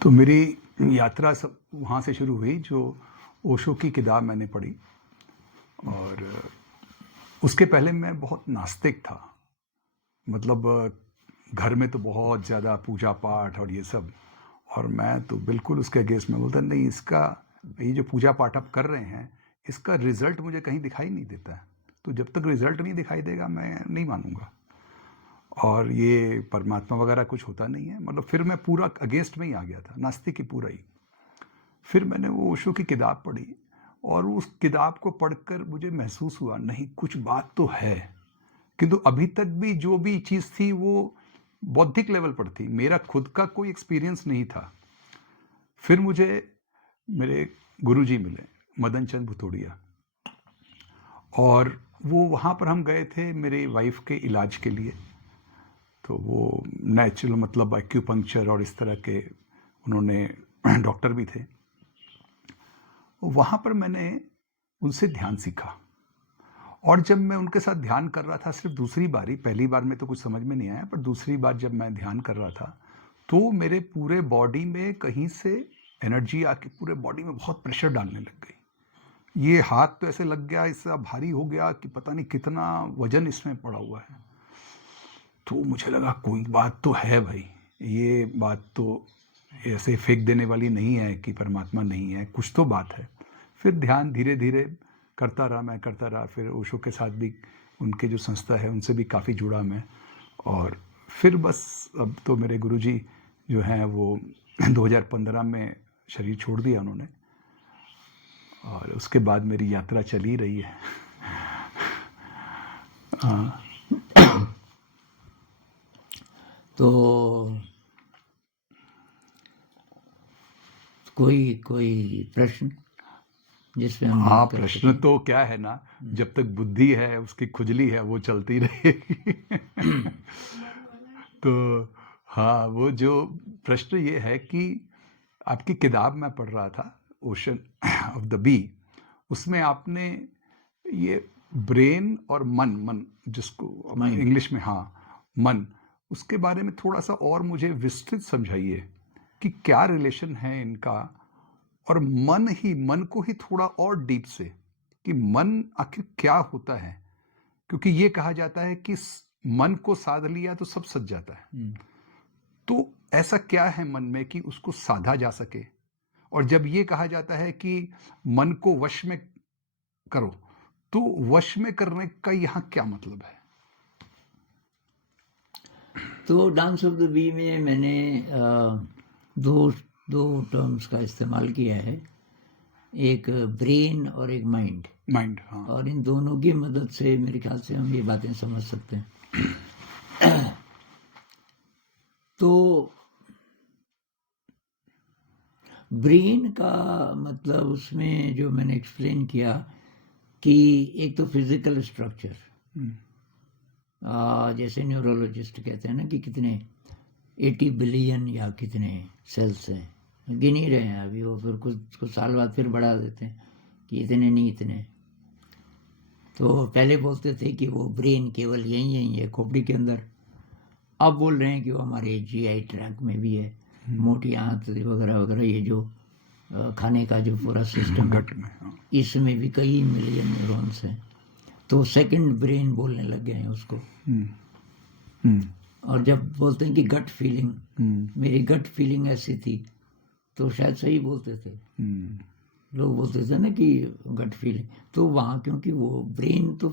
तो मेरी यात्रा सब वहाँ से शुरू हुई जो ओशो की किताब मैंने पढ़ी। और उसके पहले मैं बहुत नास्तिक था। मतलब घर में तो बहुत ज़्यादा पूजा पाठ और ये सब, और मैं तो बिल्कुल उसके अगेंस्ट में बोलता नहीं, इसका ये जो पूजा पाठ आप कर रहे हैं इसका रिजल्ट मुझे कहीं दिखाई नहीं देता है, तो जब तक रिजल्ट नहीं दिखाई देगा मैं नहीं मानूंगा। और ये परमात्मा वगैरह कुछ होता नहीं है, मतलब फिर मैं पूरा अगेंस्ट में ही आ गया था, नास्तिक ही पूरा ही। फिर मैंने वो ओशो की किताब पढ़ी, और उस किताब को पढ़कर मुझे महसूस हुआ नहीं कुछ बात तो है, किंतु अभी तक भी जो भी चीज़ थी वो बौद्धिक लेवल पर थी, मेरा खुद का कोई एक्सपीरियंस नहीं था। फिर मुझे मेरे गुरुजी मिले, मदन चंद भुतोड़िया, और वो वहाँ पर हम गए थे मेरे वाइफ के इलाज के लिए। तो वो नेचुरल मतलब एक्यूपंक्चर और इस तरह के उन्होंने डॉक्टर भी थे। वहाँ पर मैंने उनसे ध्यान सीखा, और जब मैं उनके साथ ध्यान कर रहा था, सिर्फ दूसरी बार ही, पहली बार में तो कुछ समझ में नहीं आया, पर दूसरी बार जब मैं ध्यान कर रहा था तो मेरे पूरे बॉडी में कहीं से एनर्जी आके पूरे बॉडी में बहुत प्रेशर डालने लग गई। ये हाथ तो ऐसे लग गया, इससे भारी हो गया कि पता नहीं कितना वजन इसमें पड़ा हुआ है। तो मुझे लगा कोई बात तो है भाई, ये बात तो ऐसे फेंक देने वाली नहीं है कि परमात्मा नहीं है, कुछ तो बात है। फिर ध्यान धीरे धीरे करता रहा, मैं करता रहा। फिर ओशो के साथ भी, उनके जो संस्था है उनसे भी काफ़ी जुड़ा मैं। और फिर बस अब तो मेरे गुरुजी जो हैं वो 2015 में शरीर छोड़ दिया उन्होंने, और उसके बाद मेरी यात्रा चली रही है। हाँ। तो कोई प्रश्न जिसमें हम हाँ, बात कर प्रश्न सकें? तो क्या है ना, जब तक बुद्धि है उसकी खुजली है वो चलती रहेगी। तो हाँ, वो जो प्रश्न ये है कि आपकी किताब मैं पढ़ रहा था, ओशन ऑफ द बी, उसमें आपने ये ब्रेन और मन मन जिसको Mind. इंग्लिश में, हाँ, मन, उसके बारे में थोड़ा सा और मुझे विस्तृत समझाइए कि क्या रिलेशन है इनका, और मन को ही थोड़ा और डीप से, कि मन आखिर क्या होता है। क्योंकि ये कहा जाता है कि मन को साध लिया तो सब सज जाता है। तो ऐसा क्या है मन में कि उसको साधा जा सके, और जब ये कहा जाता है कि मन को वश में करो, तो वश में करने का यहाँ क्या मतलब है? तो डांस ऑफ द बी में मैंने दो टर्म्स का इस्तेमाल किया है, एक ब्रेन और एक माइंड। माइंड, हाँ। और इन दोनों की मदद से मेरे ख्याल से हम ये बातें समझ सकते हैं। तो ब्रेन का मतलब उसमें जो मैंने एक्सप्लेन किया कि एक तो फिजिकल स्ट्रक्चर, जैसे न्यूरोलॉजिस्ट कहते हैं ना कि कितने 80 बिलियन या कितने सेल्स हैं, गिन ही रहे हैं अभी, वो फिर कुछ साल बाद फिर बढ़ा देते हैं कि इतने नहीं इतने। तो पहले बोलते थे कि वो ब्रेन केवल यहीं है खोपड़ी के अंदर, अब बोल रहे हैं कि वो हमारे जीआई ट्रैक में भी है, मोटी आंत वगैरह वगैरह, ये जो खाने का जो पूरा सिस्टम है, इसमें भी कई मिलियन न्यूरॉन्स हैं। तो सेकंड ब्रेन बोलने लग गए हैं उसको। और जब बोलते हैं कि गट फीलिंग, मेरी गट फीलिंग ऐसी थी, तो शायद सही बोलते थे। लोग बोलते थे ना कि गट फीलिंग, तो वहाँ क्योंकि वो ब्रेन तो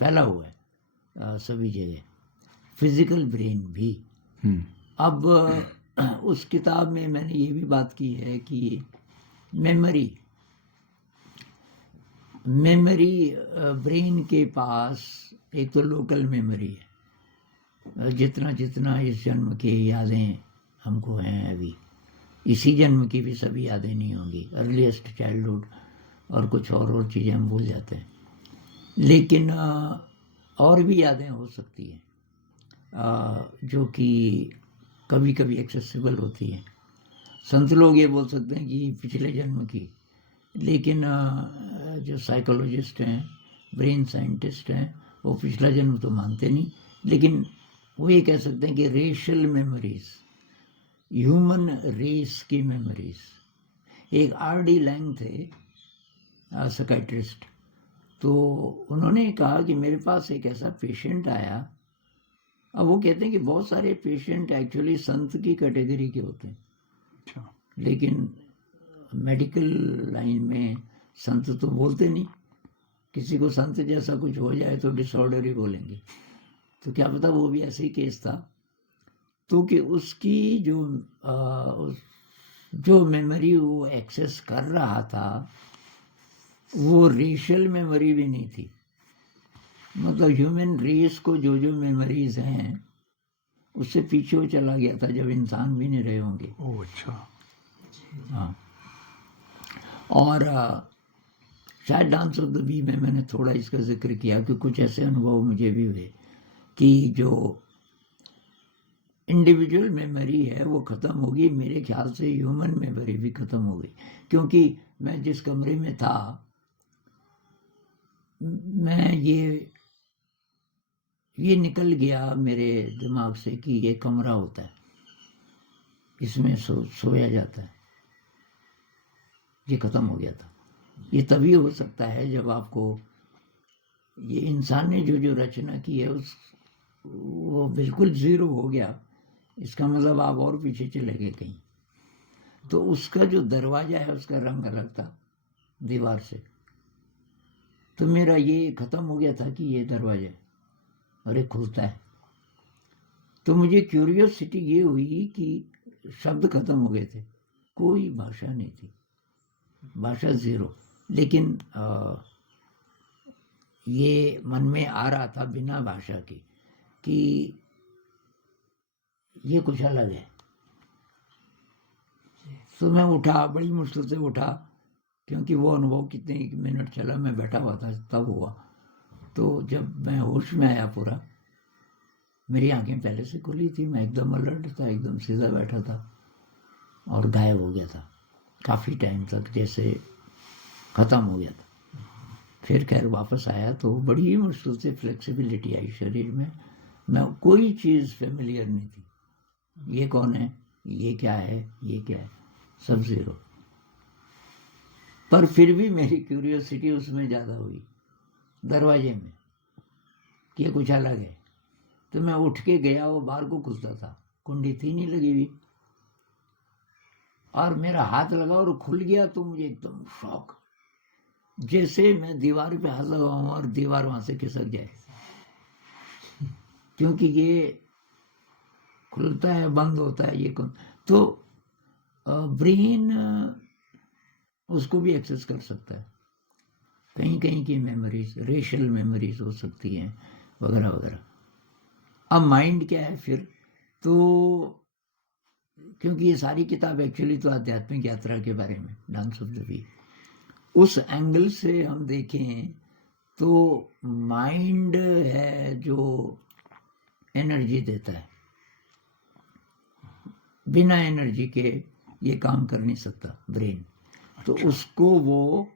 फैला हुआ है सभी जगह, फिजिकल ब्रेन भी। अब उस किताब में मैंने ये भी बात की है कि मेमोरी ब्रेन के पास एक तो लोकल मेमोरी है, जितना इस जन्म की यादें हमको हैं अभी, इसी जन्म की भी सभी यादें नहीं होंगी, अर्लीस्ट चाइल्डहुड और कुछ और चीज़ें हम भूल जाते हैं, लेकिन और भी यादें हो सकती हैं जो कि कभी कभी एक्सेसिबल होती हैं। संत लोग ये बोल सकते हैं कि पिछले जन्म की, लेकिन जो साइकोलॉजिस्ट हैं, ब्रेन साइंटिस्ट हैं, वो पिछला जन्म तो मानते नहीं, लेकिन वो ये कह सकते हैं कि रेशियल मेमोरीज, ह्यूमन रेस की मेमोरीज। एक R.D. लैंग थे साइकेट्रिस्ट, तो उन्होंने कहा कि मेरे पास एक ऐसा पेशेंट आया। अब वो कहते हैं कि बहुत सारे पेशेंट एक्चुअली संत की कैटेगरी के होते हैं, अच्छा, लेकिन मेडिकल लाइन में संत तो बोलते नहीं। किसी को संत जैसा कुछ हो जाए तो डिसऑर्डर ही बोलेंगे। तो क्या पता वो भी ऐसे ही केस था। तो कि उसकी जो मेमोरी वो एक्सेस कर रहा था वो रेशियल मेमोरी भी नहीं थी। मतलब ह्यूमन रेस को जो जो मेमोरीज हैं उससे पीछे वो चला गया था जब इंसान भी नहीं रहे होंगे। ओह अच्छा, हाँ, और शायद डांस ऑफ द बी में मैंने थोड़ा इसका जिक्र किया कि कुछ ऐसे अनुभव मुझे भी हुए कि जो इंडिविजुअल मेमोरी है वो ख़त्म होगी। मेरे ख्याल से ह्यूमन मेमोरी भी ख़त्म हो गई, क्योंकि मैं जिस कमरे में था, मैं ये निकल गया मेरे दिमाग से कि ये कमरा होता है, इसमें सोया जाता है। ये ख़त्म हो गया था। ये तभी हो सकता है जब आपको ये इंसान ने जो जो रचना की है वो बिल्कुल ज़ीरो हो गया। इसका मतलब आप और पीछे चले गए कहीं। तो उसका जो दरवाज़ा है उसका रंग अलग था दीवार से। तो मेरा ये ख़त्म हो गया था कि ये दरवाज़ा है और ये खुलता है। तो मुझे क्यूरियोसिटी ये हुई कि शब्द ख़त्म हो गए थे, कोई भाषा नहीं थी, भाषा ज़ीरो। लेकिन ये मन में आ रहा था बिना भाषा के कि ये कुछ अलग है। तो मैं उठा, बड़ी मुश्किल से उठा, क्योंकि वो अनुभव कितने 1 मिनट चला, मैं बैठा हुआ था तब हुआ। तो जब मैं होश में आया पूरा, मेरी आंखें पहले से खुली थी, मैं एकदम अलर्ट था, एकदम सीधा बैठा था और गायब हो गया था काफ़ी टाइम तक, जैसे ख़त्म हो गया था। फिर खैर वापस आया तो बड़ी ही मुश्किल से फ्लेक्सिबिलिटी आई शरीर में। मैं कोई चीज़ फेमिलियर नहीं थी, ये कौन है, ये क्या है, ये क्या है, सब ज़ीरो। पर फिर भी मेरी क्यूरियोसिटी उसमें ज़्यादा हुई, दरवाजे में, कि ये कुछ अलग है। तो मैं उठ के गया, वो बाहर को खुलता था, कुंडी थी नहीं लगी हुई, और मेरा हाथ लगा और खुल गया। तो मुझे एकदम शॉक, जैसे मैं दीवार पे हाथ लगाऊं और दीवार वहां से खिसक जाए, क्योंकि ये खुलता है बंद होता है ये कौन। तो ब्रेन उसको भी एक्सेस कर सकता है, कहीं कहीं की मेमोरीज, रेशियल मेमोरीज हो सकती हैं वगैरह वगैरह। अब माइंड क्या है फिर, तो क्योंकि ये सारी किताब एक्चुअली तो आध्यात्मिक यात्रा के बारे में, डांस ऑफ द बी, उस एंगल से हम देखें तो माइंड है जो एनर्जी देता है। बिना एनर्जी के ये काम कर नहीं सकता ब्रेन। तो उसको वो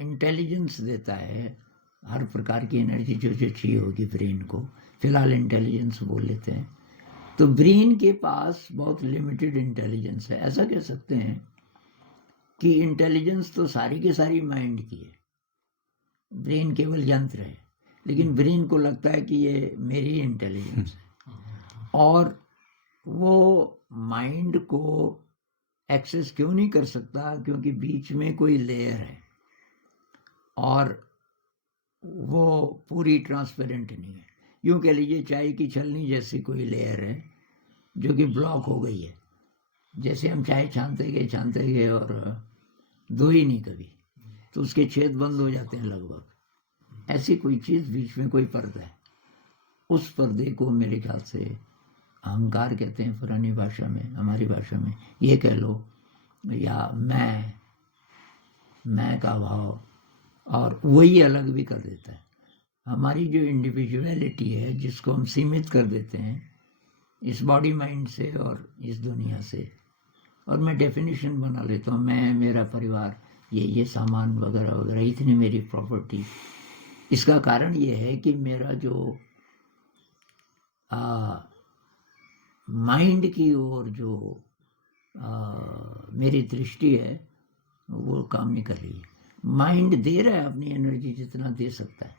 इंटेलिजेंस देता है, हर प्रकार की एनर्जी जो जो चाहिए होगी ब्रेन को, फिलहाल इंटेलिजेंस बोल लेते हैं। तो ब्रेन के पास बहुत लिमिटेड इंटेलिजेंस है। ऐसा कह सकते हैं कि इंटेलिजेंस तो सारी की सारी माइंड की है, ब्रेन केवल यंत्र है। लेकिन ब्रेन को लगता है कि ये मेरी इंटेलिजेंस है, और वो माइंड को एक्सेस क्यों नहीं कर सकता, क्योंकि बीच में कोई लेयर है और वो पूरी ट्रांसपेरेंट नहीं है। यूँ कह लीजिए चाय की छलनी जैसी कोई लेयर है जो कि ब्लॉक हो गई है। जैसे हम चाय छानते गए और दो ही नहीं कभी, तो उसके छेद बंद हो जाते हैं लगभग। ऐसी कोई चीज़, बीच में कोई पर्दा है। उस पर्दे को मेरे ख्याल से अहंकार कहते हैं पुरानी भाषा में, हमारी भाषा में ये कह लो, या मैं का भाव, और वही अलग भी कर देता है। हमारी जो इंडिविजुअलिटी है जिसको हम सीमित कर देते हैं इस बॉडी माइंड से और इस दुनिया से, और मैं डेफिनेशन बना लेता हूँ, मैं, मेरा परिवार, ये सामान वगैरह वगैरह, इतनी मेरी प्रॉपर्टी। इसका कारण ये है कि मेरा जो माइंड की ओर जो मेरी दृष्टि है वो काम नहीं कर रही है। माइंड दे रहा है अपनी एनर्जी जितना दे सकता है,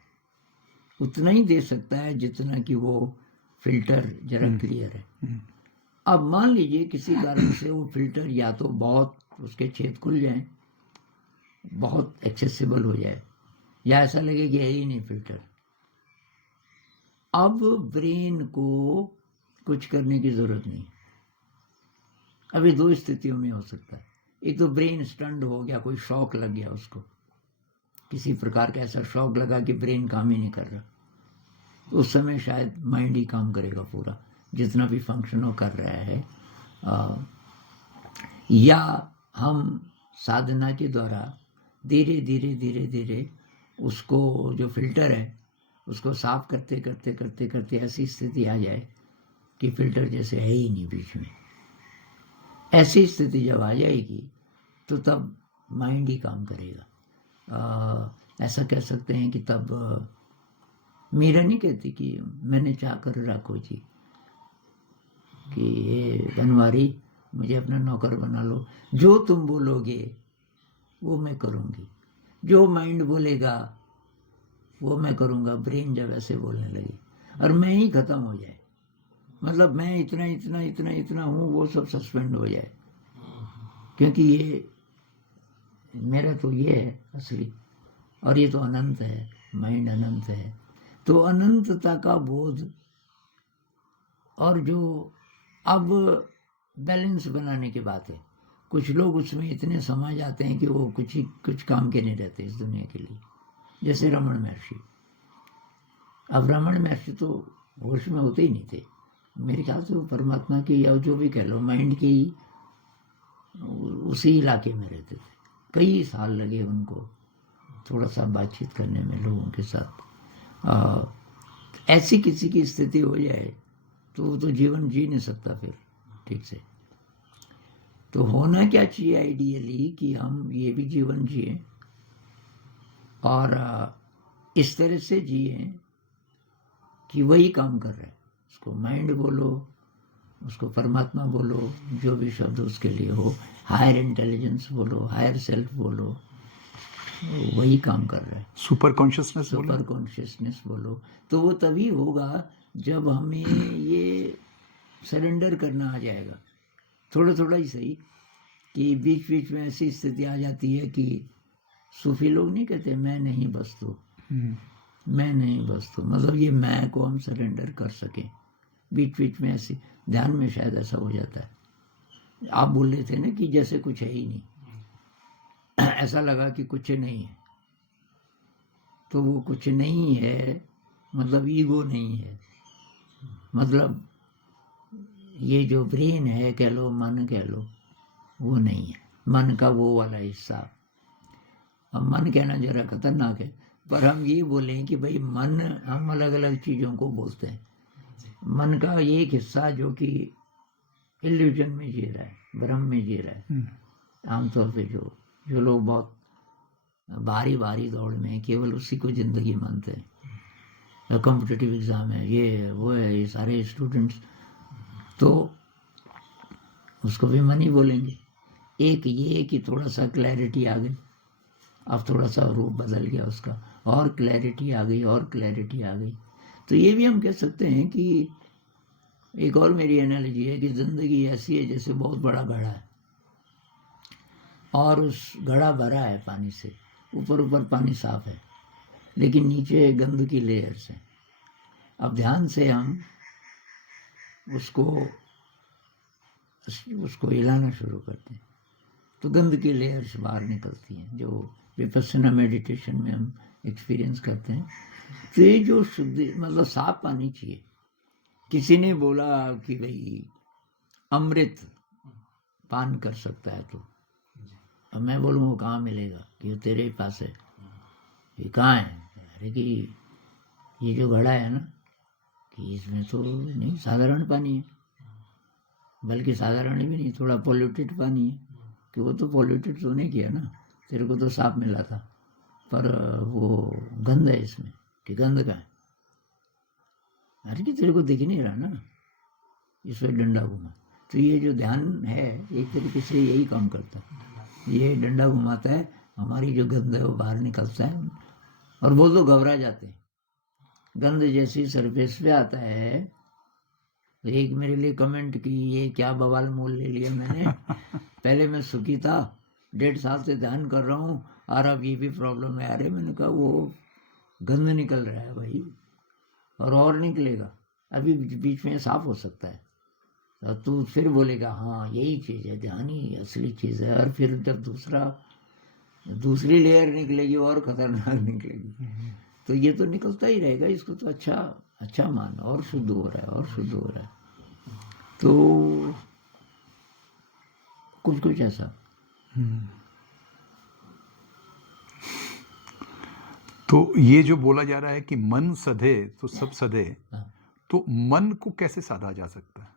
उतना ही दे सकता है जितना कि वो फिल्टर जरा क्लियर है। अब मान लीजिए किसी कारण से वो फिल्टर या तो बहुत उसके छेद खुल जाए, बहुत एक्सेसिबल हो जाए, या ऐसा लगे कि है ही नहीं फिल्टर। अब ब्रेन को कुछ करने की जरूरत नहीं। अभी दो स्थितियों में हो सकता है। एक तो ब्रेन स्टंड हो गया, कोई शॉक लग गया उसको, किसी प्रकार का ऐसा शॉक लगा कि ब्रेन काम ही नहीं कर रहा, तो उस समय शायद माइंड ही काम करेगा पूरा, जितना भी फंक्शन वो कर रहा है। या हम साधना के द्वारा धीरे धीरे धीरे धीरे उसको जो फिल्टर है उसको साफ करते करते करते करते ऐसी स्थिति आ जाए कि फिल्टर जैसे है ही नहीं बीच में। ऐसी स्थिति जब आ जाएगी तो तब माइंड ही काम करेगा। ऐसा कह सकते हैं कि तब मीरा नहीं कहती कि मैंने चाह कर रखो जी, कि ये बनवारी मुझे अपना नौकर बना लो, जो तुम बोलोगे वो मैं करूँगी, जो माइंड बोलेगा वो मैं करूँगा। ब्रेन जब ऐसे बोलने लगे और मैं ही ख़त्म हो जाए, मतलब मैं इतना इतना इतना इतना हूँ, वो सब सस्पेंड हो जाए, क्योंकि ये मेरा तो ये है असली, और ये तो अनंत है, माइंड अनंत है। तो अनंतता का बोध, और जो अब बैलेंस बनाने की बात है। कुछ लोग उसमें इतने समा जाते हैं कि वो कुछ काम के नहीं रहते इस दुनिया के लिए, जैसे रमण महर्षि। अब रमण महर्षि तो होश में होते ही नहीं थे, मेरे ख्याल से वो परमात्मा की या जो भी कह लो माइंड के ही उसी इलाके में रहते थे। कई साल लगे उनको थोड़ा सा बातचीत करने में लोगों के साथ। ऐसी किसी की स्थिति हो जाए तो वो तो जीवन जी नहीं सकता फिर ठीक से। तो होना क्या चाहिए आइडियली कि हम ये भी जीवन जिए और इस तरह से जिए कि वही काम कर रहा है। उसको माइंड बोलो, उसको परमात्मा बोलो, जो भी शब्द उसके लिए हो, हायर इंटेलिजेंस बोलो, हायर सेल्फ बोलो, वही काम कर रहा है। सुपर कॉन्शियसनेस सुपर कॉन्शियसनेस बोलो, तो वो तभी होगा जब हमें ये सरेंडर करना आ जाएगा, थोड़ा थोड़ा ही सही। कि बीच बीच में ऐसी स्थिति आ जाती है कि सूफी लोग नहीं कहते मैं नहीं बस तो, मैं नहीं बस तो, मतलब ये मैं को हम सरेंडर कर सकें। बीच बीच में ऐसी ध्यान में शायद ऐसा हो जाता है। आप बोल रहे थे ना कि जैसे कुछ है ही नहीं, ऐसा लगा कि कुछ नहीं है, तो वो कुछ नहीं है मतलब ईगो नहीं है, मतलब ये जो ब्रेन है कह लो, मन कह लो, वो नहीं है। मन का वो वाला हिस्सा, अब मन कहना जरा खतरनाक है, पर हम ये बोलें कि भाई मन, हम अलग अलग चीज़ों को बोलते हैं। मन का ये एक हिस्सा जो कि इल्यूजन में जी रहा है, भ्रम में जी रहा है। आमतौर पे जो लोग बहुत भारी भारी दौड़ में हैं, केवल उसी को ज़िंदगी मानते हैं। कॉम्पिटिटिव एग्ज़ाम है, ये वो है, ये सारे स्टूडेंट्स, तो उसको भी मन ही बोलेंगे। एक ये कि थोड़ा सा क्लैरिटी आ गई, अब थोड़ा सा रूप बदल गया उसका, और क्लैरिटी आ गई, और क्लैरिटी आ गई। तो ये भी हम कह सकते हैं कि एक और मेरी एनालॉजी है कि ज़िंदगी ऐसी है जैसे बहुत बड़ा घड़ा है, और उस घड़ा भरा है पानी से, ऊपर ऊपर पानी साफ है, लेकिन नीचे गंद की लेयर्स हैं। अब ध्यान से हम उसको हिलाना शुरू करते हैं तो गंद की लेयर्स बाहर निकलती हैं, जो विपस्सना मेडिटेशन में हम एक्सपीरियंस करते हैं। तो ये जो शुद्ध मतलब साफ पानी चाहिए। किसी ने बोला कि भाई अमृत पान कर सकता है तो, अब मैं बोलूँ वो कहाँ मिलेगा, कि वो तेरे ही पास है, ये कहाँ है? अरे कि ये जो घड़ा है ना, कि इसमें तो नहीं साधारण पानी है, बल्कि साधारण भी नहीं, थोड़ा पॉल्यूटेड पानी है, कि वो तो पॉल्यूटेड तो नहीं किया ना, तेरे को तो साफ मिला था, पर वो गंद है इसमें, कि गंद का है। अरे कि तेरे को दिख नहीं रहा ना, इसमें डंडा घुमा। तो ये जो ध्यान है एक तरीके से यही काम करता है, ये डंडा घुमाता है, हमारी जो गंध है वो बाहर निकलता है और वो तो घबरा जाते हैं। गंध जैसी सरफेस पे आता है तो एक मेरे लिए कमेंट की, ये क्या बवाल मोल ले लिया मैंने। पहले मैं सुखी था, 1.5 साल से ध्यान कर रहा हूँ और अब ये भी प्रॉब्लम है। अरे मैंने कहा वो गंध निकल रहा है भाई, और निकलेगा, अभी बीच में साफ हो सकता है। और तू फिर बोलेगा हाँ यही चीज़ है, ध्यान ही असली चीज़ है। और फिर जब दूसरी लेयर निकलेगी और खतरनाक निकलेगी। तो ये तो निकलता ही रहेगा, इसको तो अच्छा मान, और शुद्ध हो रहा है और शुद्ध हो रहा है। तो कुछ ऐसा। तो ये जो बोला जा रहा है कि मन सधे तो सब सधे, हाँ। तो मन को कैसे साधा जा सकता है?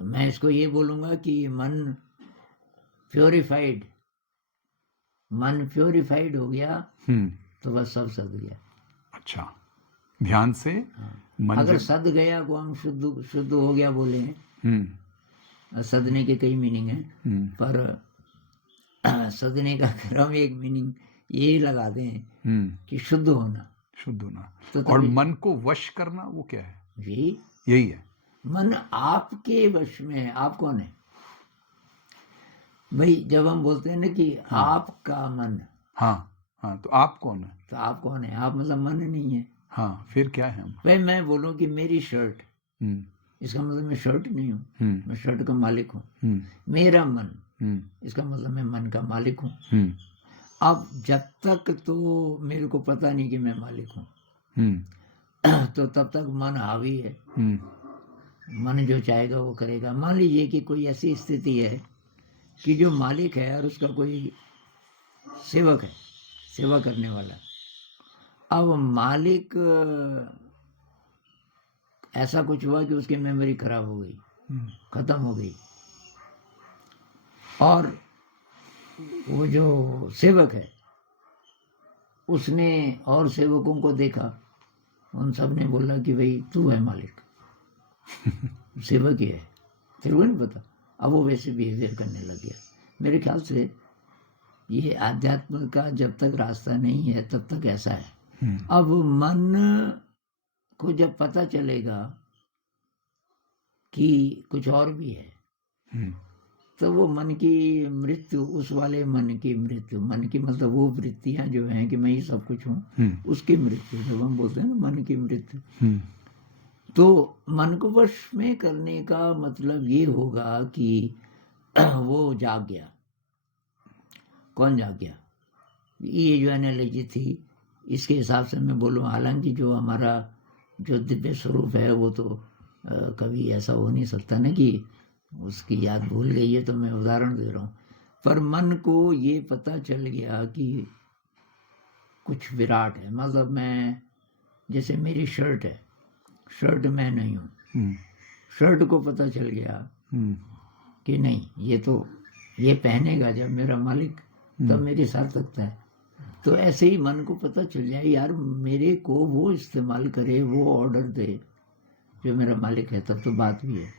मैं इसको ये बोलूँगा कि मन प्योरीफाइड हो गया तो बस सब सद गया। अच्छा, ध्यान से मन अगर जब सद गया को हम शुद्ध हो गया बोले हैं, सदने के कई मीनिंग हैं, पर सदने का क्रम एक मीनिंग यही लगा दें कि शुद्ध होना। तो और मन को वश करना वो क्या है? यही है। मन आपके वश में है। आप कौन है भाई? जब हम बोलते हैं ना कि आपका मन, हाँ, तो आप कौन है? तो आप कौन है? आप मतलब मन नहीं है। हाँ, फिर क्या है हम? भाई मैं बोलूं कि मेरी शर्ट, इसका मतलब मैं शर्ट नहीं हूँ, मैं शर्ट का मालिक हूँ। मेरा मन, इसका मतलब मैं मन का मालिक हूँ। अब जब तक तो मेरे को पता नहीं कि मैं मालिक हूँ, तो तब तक मन हावी है। मन जो चाहेगा वो करेगा। मान लीजिए कि कोई ऐसी स्थिति है कि जो मालिक है और उसका कोई सेवक है, सेवा करने वाला। अब मालिक, ऐसा कुछ हुआ कि उसकी मेमोरी खराब हो गई, खत्म हो गई, और वो जो सेवक है उसने और सेवकों को देखा, उन सब ने बोला कि भाई तू है मालिक, सेवक ही है, तेरे को नहीं पता। अब वो वैसे बिहेवियर करने लग गया। मेरे ख्याल से ये आध्यात्म का जब तक रास्ता नहीं है तब तक ऐसा है। अब मन को जब पता चलेगा कि कुछ और भी है, तो वो मन की मृत्यु, उस वाले मन की मृत्यु, मन की मतलब वो वृत्तियां जो हैं कि मैं ही सब कुछ हूँ, उसकी मृत्यु, जब हम बोलते हैं ना मन की मृत्यु, तो मन को वश में करने का मतलब ये होगा कि वो जाग गया। कौन जाग गया? ये जो एनालॉजी थी, इसके हिसाब से मैं बोलूँ, हालांकि जो हमारा जो दिव्य स्वरूप है वो तो कभी ऐसा हो नहीं सकता ना कि उसकी याद भूल गई है, तो मैं उदाहरण दे रहा हूँ। पर मन को ये पता चल गया कि कुछ विराट है। मतलब मैं, जैसे मेरी शर्ट है, शर्ट मैं नहीं हूँ, शर्ट को पता चल गया कि नहीं, ये तो ये पहनेगा जब मेरा मालिक, तब मेरी सार्थकता है। तो ऐसे ही मन को पता चल जाए यार मेरे को वो इस्तेमाल करे, वो ऑर्डर दे जो मेरा मालिक है, तब तो बात भी है।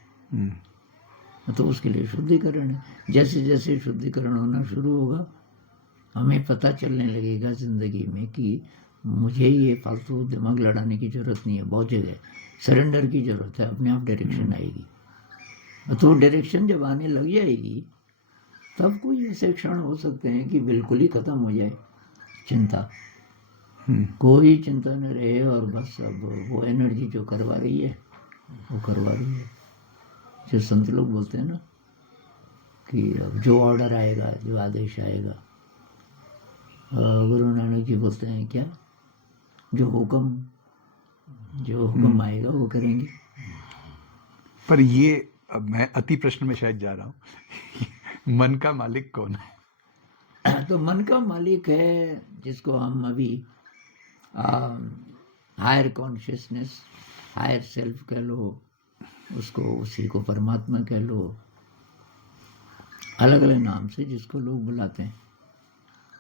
तो उसके लिए शुद्धिकरण है। जैसे जैसे शुद्धिकरण होना शुरू होगा, हमें पता चलने लगेगा जिंदगी में कि मुझे ये फालतू दिमाग लड़ाने की जरूरत नहीं है। बहुत जगह सरेंडर की जरूरत है, अपने आप डायरेक्शन आएगी। तो डायरेक्शन जब आने लग जाएगी, तब कोई ऐसे क्षण हो सकते हैं कि बिल्कुल ही खत्म हो जाए चिंता, कोई चिंता न रहे, और बस अब वो एनर्जी जो करवा रही है वो करवा रही है। जो संत लोग बोलते हैं ना कि अब जो ऑर्डर आएगा, जो आदेश आएगा, गुरु नानक जी बोलते हैं क्या, जो हुक्म आएगा वो करेंगे। पर ये अब मैं अति प्रश्न में शायद जा रहा हूँ। मन का मालिक कौन है? तो मन का मालिक है जिसको हम अभी हायर कॉन्शियसनेस, हायर सेल्फ कह लो, उसको, उसी को परमात्मा कह लो, अलग अलग नाम से जिसको लोग बुलाते हैं।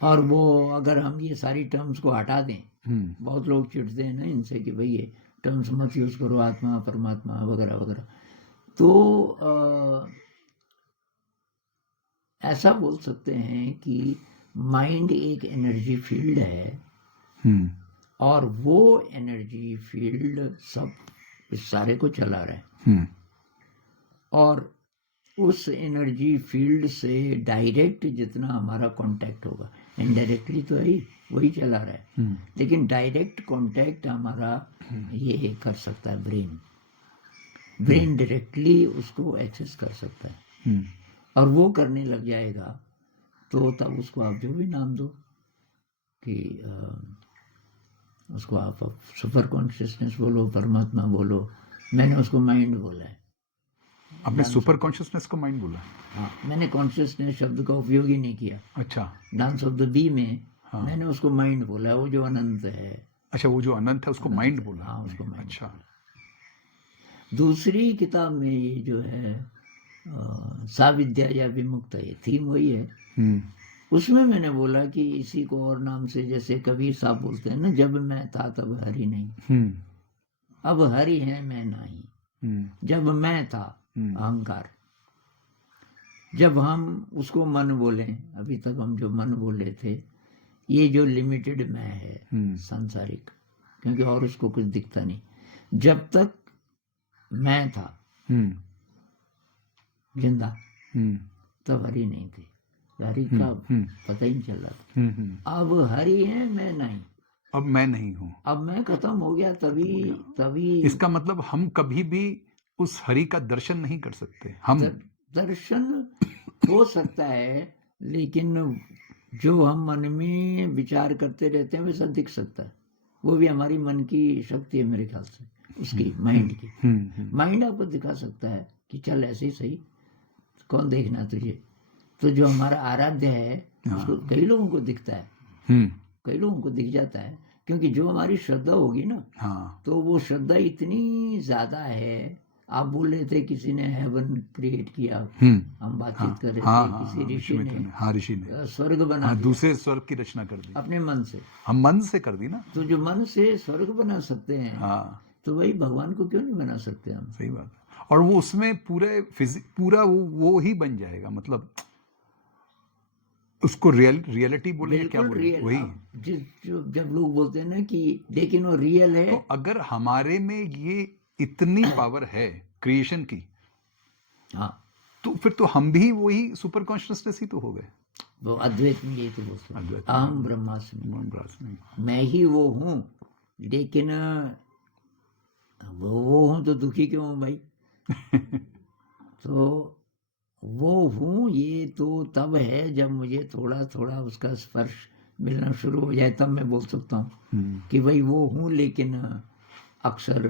और वो अगर हम ये सारी टर्म्स को हटा दें, बहुत लोग चिढ़ते हैं ना इनसे कि भाई ये टर्म्स मत यूज़ करो, आत्मा परमात्मा वगैरह वगैरह। तो ऐसा बोल सकते हैं कि माइंड एक एनर्जी फील्ड है हम्म और वो एनर्जी फील्ड सब इस सारे को चला रहा है, हम्म और उस एनर्जी फील्ड से डायरेक्ट जितना हमारा कांटेक्ट होगा, इनडायरेक्टली तो है ही, वही चला रहा है, लेकिन डायरेक्ट कांटेक्ट हमारा ये कर सकता है ब्रेन डायरेक्टली उसको एक्सेस कर सकता है, और वो करने लग जाएगा तो तब उसको आप जो भी नाम दो कि उसको आप सुपर कॉन्शियसनेस बोलो, परमात्मा बोलो, मैंने उसको माइंड बोला है। आपने सुपर कॉन्शियसनेस को माइंड बोला? हाँ, मैंने कॉन्शियसनेस शब्द का उपयोग ही नहीं किया। अच्छा डांस ऑफ द बी में हाँ। मैंने उसको माइंड बोला है, वो जो अनंत है। अच्छा, वो जो अनंत है उसको माइंड बोला? हाँ, उसको माइंड। अच्छा। दूसरी किताब में ये जो है साविद्या या विमुक्ता, ये थीम वही है। उसमें मैंने बोला कि इसी को और नाम से, जैसे कबीर साहब बोलते हैं ना, जब मैं था तब हरि नहीं, अब हरि है मैं नहीं। जब मैं था अहंकार, जब हम उसको मन बोले, अभी तक हम जो मन बोले थे, ये जो लिमिटेड मैं है सांसारिक, क्योंकि और उसको कुछ दिखता नहीं, जब तक मैं था जिंदा तब हरि नहीं थे, हरि का पता ही नहीं चल रहा था। अब हरि है मैं नहीं, अब मैं नहीं हूँ, अब मैं खत्म हो गया, तभी इसका मतलब हम कभी भी उस हरि का दर्शन नहीं कर सकते। हम दर्शन हो सकता है, लेकिन जो हम मन में विचार करते रहते हैं वैसा दिख सकता है, वो भी हमारी मन की शक्ति है मेरे ख्याल से, उसकी माइंड की। माइंड आपको दिखा सकता है कि चल ऐसे ही सही, कौन देखना तुझे। तो जो हमारा आराध्य है उसको कई लोगों को दिखता है, कई लोगों को दिख जाता है, क्योंकि जो हमारी श्रद्धा होगी ना, तो वो श्रद्धा इतनी ज्यादा है। आप बोल रहे थे किसी ने हेवन क्रिएट किया, हम बातचीत कर रहे थे, किसी ऋषि ने स्वर्ग बना दिया, दूसरे स्वर्ग की रचना कर दी अपने मन से। हम मन से कर दी ना, तो जो मन से स्वर्ग बना सकते हैं, तो वही भगवान को क्यों नहीं बना सकते हम? सही बात है। और वो उसमें पूरा वो ही बन जाएगा, मतलब उसको रियलिटी बोले क्या बोले, वही जब लोग बोलते हैं ना कि लेकिन वो रियल है, तो अगर हमारे में ये इतनी पावर है क्रिएशन की, हाँ, तो फिर तो हम भी वही सुपर कॉन्शियसनेस ही तो हो गए। वो अद्वैत में यही तो बोलते हैं, अहम ब्रह्मास्मि, मैं ही वो हूँ, लेकिन वो हूँ तो दुखी क्यों हूँ भाई? तो वो हूँ ये तो तब है जब मुझे थोड़ा थोड़ा उसका स्पर्श मिलना शुरू हो जाए, तब मैं बोल सकता हूँ कि भाई वो हूँ, लेकिन अक्सर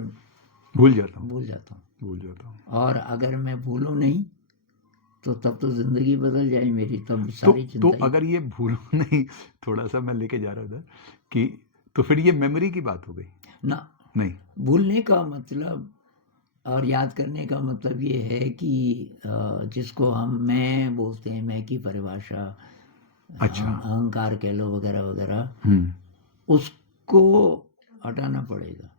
भूल जाता हूँ। और अगर मैं भूलूं नहीं तो तब तो जिंदगी बदल जाए मेरी, तब सारी तो अगर ये भूलूं नहीं, थोड़ा सा मैं लेके जा रहा था कि तो फिर ये मेमोरी की बात हो गई ना। नहीं, भूलने का मतलब और याद करने का मतलब ये है कि जिसको हम मैं बोलते हैं, मैं की परिभाषा, अच्छा, अहंकार कह लो, वगैरह वगैरह, उसको हटाना पड़ेगा।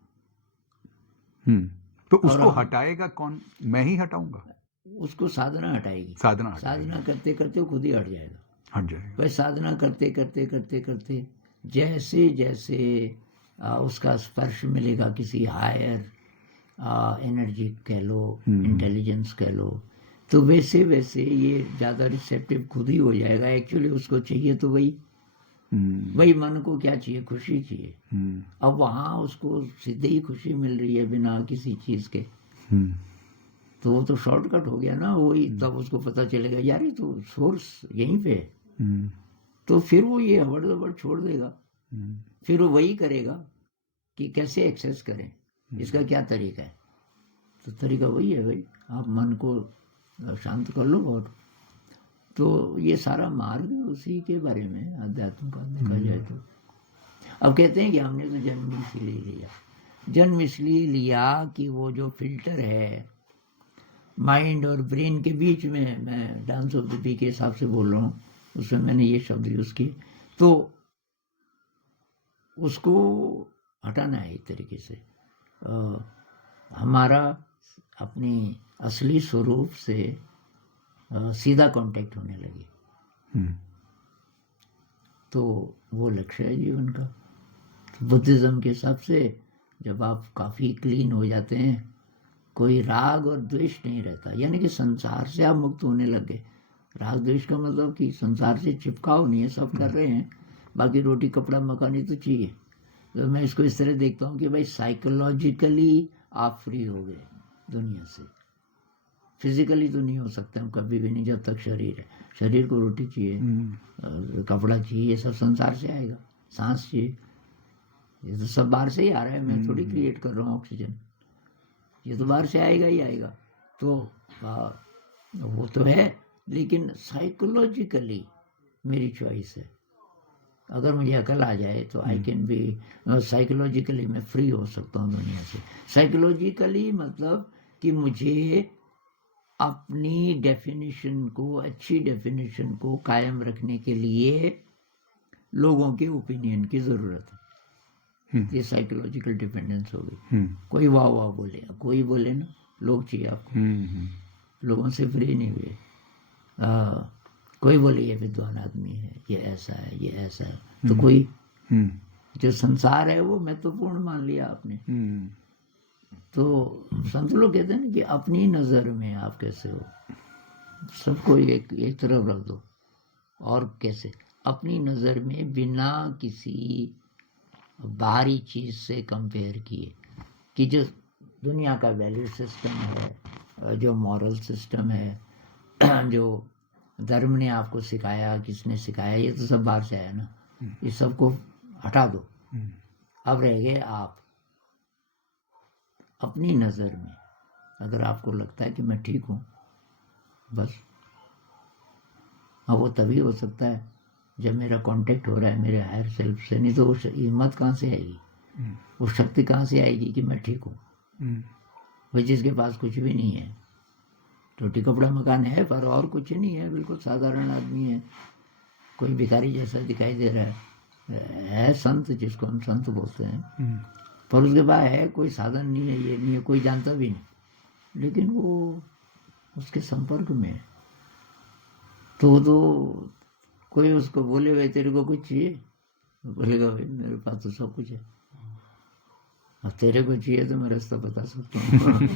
तो उसको हटाएगा कौन? मैं ही हटाऊंगा? उसको साधना हटाएगी। साधना करते करते वो खुद ही हट जाएगा। वह साधना करते करते करते करते जैसे जैसे उसका स्पर्श मिलेगा किसी हायर एनर्जी कह लो, इंटेलिजेंस कह लो, तो वैसे वैसे ये ज़्यादा रिसेप्टिव खुद ही हो जाएगा। एक्चुअली उसको चाहिए तो वही मन को क्या चाहिए? खुशी चाहिए। अब वहाँ उसको सीधे ही खुशी मिल रही है बिना किसी चीज़ के, तो वो तो शॉर्टकट हो गया ना वही। तब उसको पता चलेगा यार ये तो सोर्स यहीं पे है, तो फिर वो ये हबड़ दबड़ छोड़ देगा, फिर वो वही करेगा कि कैसे एक्सेस करें, इसका क्या तरीका है। तो तरीका वही है भाई, आप मन को शांत कर लो, और तो ये सारा मार्ग उसी के बारे में अध्यात्म का देखा जाए तो। अब कहते हैं कि हमने तो जन्म इसलिए लिया, जन्म इसलिए लिया कि वो जो फिल्टर है माइंड और ब्रेन के बीच में, मैं डांस ऑफ द बी के हिसाब से बोल रहा हूँ, उसमें मैंने ये शब्द यूज़ किए, तो उसको हटाना है एक तरीके से। हमारा अपनी असली स्वरूप से सीधा कांटेक्ट होने लगे। हम्म, तो वो लक्ष्य है जीवन का। तो बुद्धिज्म के हिसाब से जब आप काफ़ी क्लीन हो जाते हैं, कोई राग और द्वेष नहीं रहता, यानी कि संसार से आप मुक्त होने लग गए। राग द्वेष का मतलब कि संसार से चिपकाव नहीं है, सब कर रहे हैं, बाकी रोटी कपड़ा मकान ही तो चाहिए। तो मैं इसको इस तरह देखता हूँ कि भाई साइकोलॉजिकली आप फ्री हो गए दुनिया से। फिजिकली तो नहीं हो सकते हम कभी भी नहीं, जब तक शरीर है। शरीर को रोटी चाहिए, कपड़ा चाहिए, ये सब संसार से आएगा। सांस चाहिए, ये तो सब बाहर से ही आ रहा है, मैं थोड़ी क्रिएट कर रहा हूँ ऑक्सीजन, ये तो बाहर से आएगा ही आएगा। तो वो तो है, लेकिन साइकोलॉजिकली मेरी चॉइस है। अगर मुझे अकल आ जाए तो आई कैन बी, साइकोलॉजिकली मैं फ्री हो सकता हूँ दुनिया से। साइकोलॉजिकली मतलब कि मुझे अपनी डेफिनेशन को, अच्छी डेफिनेशन को कायम रखने के लिए लोगों के ओपिनियन की ज़रूरत है। ये साइकोलॉजिकल डिपेंडेंस हो गई। कोई वाह वाह बोले, कोई बोले ना, लोग चाहिए आपको, लोगों से फ्री नहीं हुए। कोई बोले ये विद्वान आदमी है, ये ऐसा है, ये ऐसा है, तो कोई जो संसार है वो महत्वपूर्ण मान लिया आपने। तो संत लोग कहते हैं ना कि अपनी नज़र में आप कैसे हो, सबको एक तरफ रख दो। और कैसे? अपनी नज़र में बिना किसी बाहरी चीज़ से कंपेयर किए, कि जो दुनिया का वैल्यू सिस्टम है, जो मॉरल सिस्टम है, जो धर्म ने आपको सिखाया, किसने सिखाया, ये तो सब बाहर से आया ना। ये सबको हटा दो, अब रह गए आप। अपनी नज़र में अगर आपको लगता है कि मैं ठीक हूँ, बस। हाँ, वो तभी हो सकता है जब मेरा कांटेक्ट हो रहा है मेरे हायर सेल्फ से, नहीं तो वो हिम्मत कहाँ से आएगी, वो शक्ति कहाँ से आएगी कि मैं ठीक हूँ। वो जिसके पास कुछ भी नहीं है, रोटी कपड़ा मकान है पर और कुछ नहीं है, बिल्कुल साधारण आदमी है, कोई भिखारी जैसा दिखाई दे रहा है संत, जिसको हम संत बोलते हैं, पर उसके पास है कोई साधन नहीं है, ये नहीं है, कोई जानता भी नहीं, लेकिन वो उसके संपर्क में है। तो कोई उसको बोले भाई तेरे को कुछ चाहिए, बोलेगा भाई मेरे पास तो सब कुछ है। अब तेरे को चाहिए तो मैं रास्ता बता सकता हूँ।